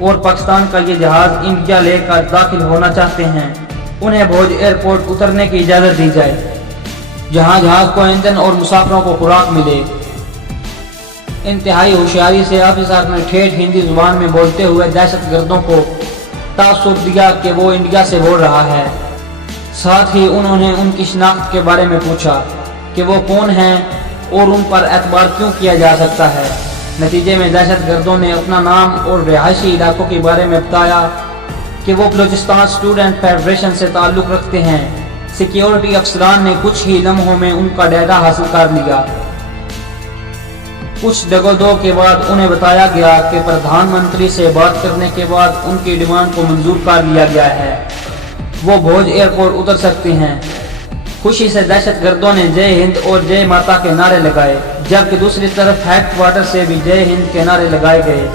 اور پاکستان کا یہ جہاز انڈیا لے کر داخل ہونا چاہتے ہیں، انہیں بھوج ایئرپورٹ اترنے کی اجازت دی جائے، جہاں جہاز کو ایندھن اور مسافروں کو خوراک ملے۔ انتہائی ہوشیاری سے آفیسر نے ٹھیٹھ ہندی زبان میں بولتے ہوئے دہشت گردوں کو تاثر دیا کہ وہ انڈیا سے بول رہا ہے۔ ساتھ ہی انہوں نے ان کی شناخت کے بارے میں پوچھا کہ وہ کون ہیں اور ان پر اعتبار کیوں کیا جا سکتا ہے۔ نتیجے میں دہشت گردوں نے اپنا نام اور رہائشی علاقوں کے بارے میں بتایا کہ وہ بلوچستان اسٹوڈنٹ فیڈریشن سے تعلق رکھتے ہیں۔ سیکیورٹی افسران نے کچھ ہی لمحوں میں ان کا ڈیٹا حاصل کر لیا۔ کچھ ڈگودو کے بعد انہیں بتایا گیا کہ پردھان منتری سے بات کرنے کے بعد ان کی ڈیمانڈ کو منظور کر لیا گیا ہے، وہ بھوج ایئرپورٹ اتر سکتے ہیں۔ خوشی سے دہشت گردوں نے جے ہند اور جے ماتا کے نعرے لگائے، جبکہ دوسری طرف ہیڈ کوارٹر سے بھی جے ہند کے نعرے لگائے گئے۔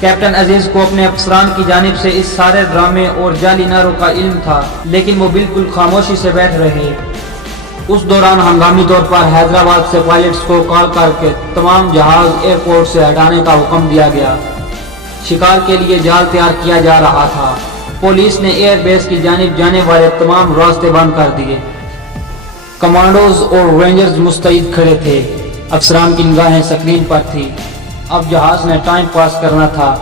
کیپٹن عزیز کو اپنے افسران کی جانب سے اس سارے ڈرامے اور جعلی نعروں کا علم تھا، لیکن وہ بالکل خاموشی سے بیٹھ رہے۔ اس دوران ہنگامی طور پر حیدرآباد سے پائلٹس کو کال کر کے تمام جہاز ایئرپورٹ سے ہٹانے کا حکم دیا گیا۔ شکار کے لیے جال تیار کیا جا رہا تھا۔ پولیس نے ایئر بیس کی جانب جانے والے تمام راستے بند کر دیے۔ کمانڈوز اور رینجرز مستعد کھڑے تھے، افسران کی نگاہیں سکرین پر تھی۔ اب جہاز نے ٹائم پاس کرنا تھا،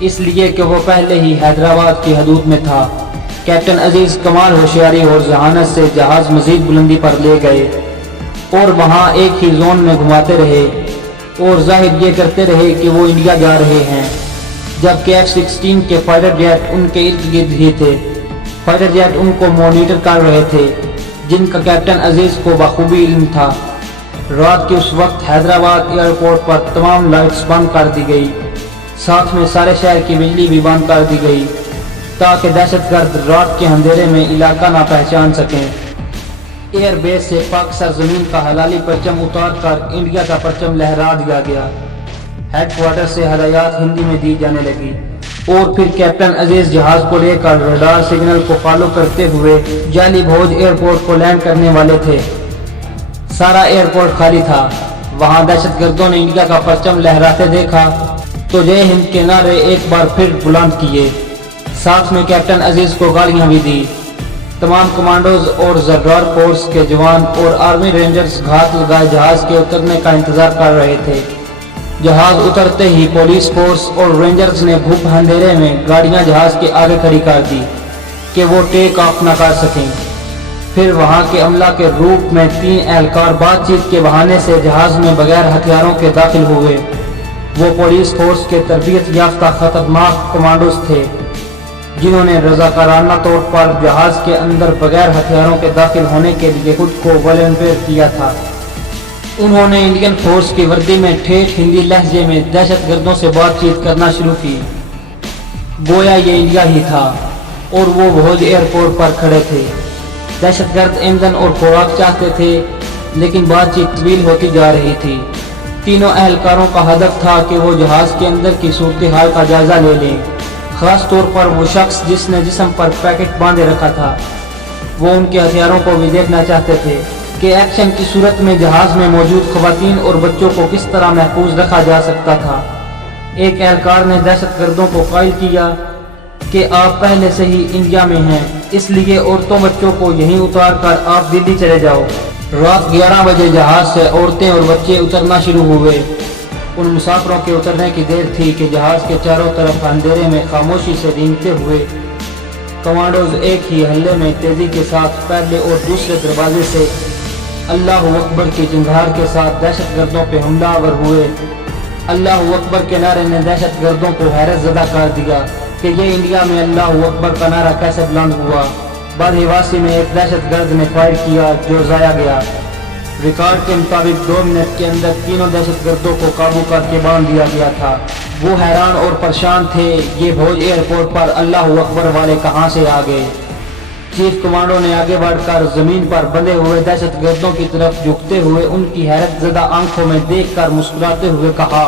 اس لیے کہ وہ پہلے ہی حیدرآباد کی حدود میں تھا۔ کیپٹن عزیز کمال ہوشیاری اور ذہانت سے جہاز مزید بلندی پر لے گئے اور وہاں ایک ہی زون میں گھماتے رہے اور ظاہر یہ کرتے رہے کہ وہ انڈیا جا رہے ہیں، جبکہ F-16 کے فائٹر جیٹ ان کے ارد گرد ہی تھے۔ فائٹر جیٹ ان کو مانیٹر کر رہے تھے، جن کا کیپٹن عزیز کو بخوبی علم تھا۔ رات کے اس وقت حیدرآباد ایئرپورٹ پر تمام لائٹس بند کر دی گئی، ساتھ میں سارے شہر کی بجلی بھی بند کر دی گئی تاکہ دہشت گرد رات کے اندھیرے میں علاقہ نہ پہچان سکیں۔ ایئر بیس سے پاک سرزمین کا حلالی پرچم اتار کر انڈیا کا پرچم لہرا دیا گیا۔ ہیڈ کوارٹر سے ہدایات ہندی میں دی جانے لگی اور پھر کیپٹن عزیز جہاز کو لے کر ریڈار سگنل کو فالو کرتے ہوئے جعلی بھوج ایئرپورٹ کو لینڈ کرنے والے تھے۔ سارا ایئرپورٹ خالی تھا۔ وہاں دہشت گردوں نے انڈیا کا پرچم لہراتے دیکھا تو جے ہند کے نعرے ایک بار پھر بلند کیے، ساتھ میں کیپٹن عزیز کو گالیاں بھی دی۔ تمام کمانڈوز اور زرار فورس کے جوان اور آرمی رینجرز گھات لگائے جہاز کے اترنے کا انتظار کر رہے تھے۔ جہاز اترتے ہی پولیس فورس اور رینجرز نے گھپ اندھیرے میں گاڑیاں جہاز کے آگے کھڑی کر دی کہ وہ ٹیک آف نہ کر سکیں۔ پھر وہاں کے عملہ کے روپ میں 3 اہلکار بات چیت کے بہانے سے جہاز میں بغیر ہتھیاروں کے داخل ہوئے۔ وہ پولیس فورس کے تربیت یافتہ خطرناک کمانڈوز تھے، جنہوں نے رضاکارانہ طور پر جہاز کے اندر بغیر ہتھیاروں کے داخل ہونے کے لیے خود کو والنٹیئر کیا تھا۔ انہوں نے انڈین فورس کی وردی میں ٹھیٹھ ہندی لہجے میں دہشت گردوں سے بات چیت کرنا شروع کی، گویا یہ انڈیا ہی تھا اور وہ بھوج ایئرپورٹ پر کھڑے تھے۔ دہشت گرد ایندھن اور خوراک چاہتے تھے، لیکن بات چیت طویل ہوتی جا رہی تھی۔ تینوں اہلکاروں کا ہدف تھا کہ وہ جہاز کے اندر کی صورتحال کا جائزہ لے لیں، خاص طور پر وہ شخص جس نے جسم پر پیکٹ باندھے رکھا تھا۔ وہ ان کے ہتھیاروں کو بھی دیکھنا چاہتے تھے کہ ایکشن کی صورت میں جہاز میں موجود خواتین اور بچوں کو کس طرح محفوظ رکھا جا سکتا تھا۔ ایک اہلکار نے دہشت گردوں کو قائل کیا کہ آپ پہلے سے ہی انڈیا میں ہیں، اس لیے عورتوں بچوں کو یہیں اتار کر آپ دلی چلے جاؤ۔ رات 11 بجے جہاز سے عورتیں اور بچے اترنا شروع ہوئے۔ ان مسافروں کے اترنے کی دیر تھی کہ جہاز کے چاروں طرف اندھیرے میں خاموشی سے رینگتے ہوئے کمانڈوز ایک ہی حملے میں تیزی کے ساتھ پہلے اور دوسرے دروازے سے اللہ اکبر کی چنگھاڑ کے ساتھ دہشت گردوں پہ حملہ آور ہوئے۔ اللہ اکبر کے نعرے نے دہشت گردوں کو حیرت زدہ کر دیا کہ یہ انڈیا میں اللہ اکبر کا نعرہ کیسے بلند ہوا۔ بعد حواسی میں ایک دہشت گرد نے فائر کیا جو ضائع گیا۔ ریکارڈ کے مطابق 2 منٹ کے اندر تینوں دہشت گردوں کو قابو کر کے باندھ دیا گیا تھا۔ وہ حیران اور پریشان تھے، یہ بھوج ایئرپورٹ پر اللہ اکبر والے کہاں سے آ گئے۔ چیف کمانڈو نے آگے بڑھ کر زمین پر بندھے ہوئے دہشت گردوں کی طرف جھکتے ہوئے ان کی حیرت زدہ آنکھوں میں دیکھ کر مسکراتے ہوئے کہا،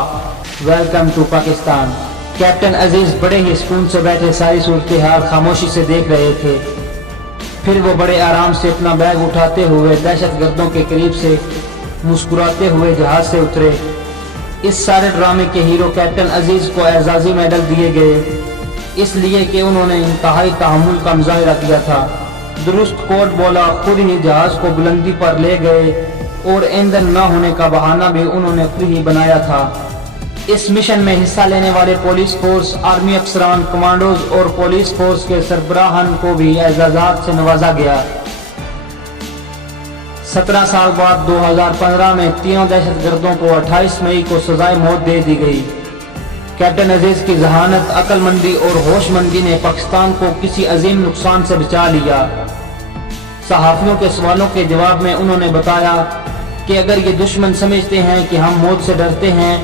ویلکم ٹو پاکستان۔ کیپٹن عزیز بڑے ہی سکون سے بیٹھے ساری صورتحال خاموشی سے دیکھ رہے تھے۔ پھر وہ بڑے آرام سے اپنا بیگ اٹھاتے ہوئے دہشت گردوں کے قریب سے مسکراتے ہوئے جہاز سے اترے۔ اس سارے ڈرامے کے ہیرو کیپٹن عزیز کو اعزازی میڈل دیے گئے اس لیے کہ انہوں نے انتہائی تحمل کا مظاہرہ کیا تھا۔ درست کوٹ بولا، خود ہی جہاز کو بلندی پر لے گئے اور ایندھن نہ ہونے کا بہانہ بھی انہوں نے خود ہی بنایا تھا۔ اس مشن میں حصہ لینے والے پولیس فورس، آرمی افسران، کمانڈوز اور پولیس فورس کے سربراہان کو بھی اعزازات سے نوازا گیا۔ 17 سال بعد 2015 میں تینوں دہشت گردوں کو 28 مئی کو سزائے موت دے دی گئی۔ کیپٹن عزیز کی ذہانت، عقل مندی اور ہوش مندی نے پاکستان کو کسی عظیم نقصان سے بچا لیا۔ صحافیوں کے سوالوں کے جواب میں انہوں نے بتایا کہ اگر یہ دشمن سمجھتے ہیں کہ ہم موت سے ڈرتے ہیں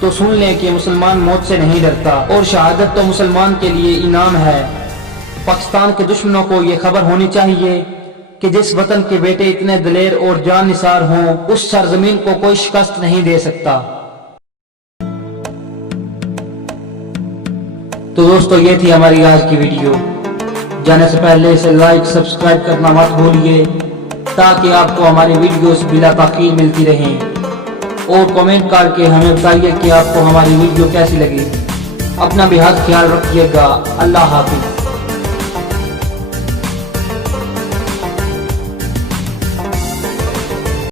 تو سن لیں کہ مسلمان موت سے نہیں ڈرتا اور شہادت تو مسلمان کے لیے انعام ہے۔ پاکستان کے دشمنوں کو یہ خبر ہونی چاہیے کہ جس وطن کے بیٹے اتنے دلیر اور جان نثار ہوں، اس سرزمین کو کوئی شکست نہیں دے سکتا۔ تو دوستو، یہ تھی ہماری آج کی ویڈیو۔ جانے سے پہلے اسے لائک، سبسکرائب کرنا مت بھولیے تاکہ آپ کو ہماری ویڈیوز بلا تاخیر ملتی رہیں، اور کمنٹ کر کے ہمیں بتائیے کہ آپ کو ہماری ویڈیو کیسی لگی۔ اپنا بہت خیال رکھیے گا۔ اللہ حافظ۔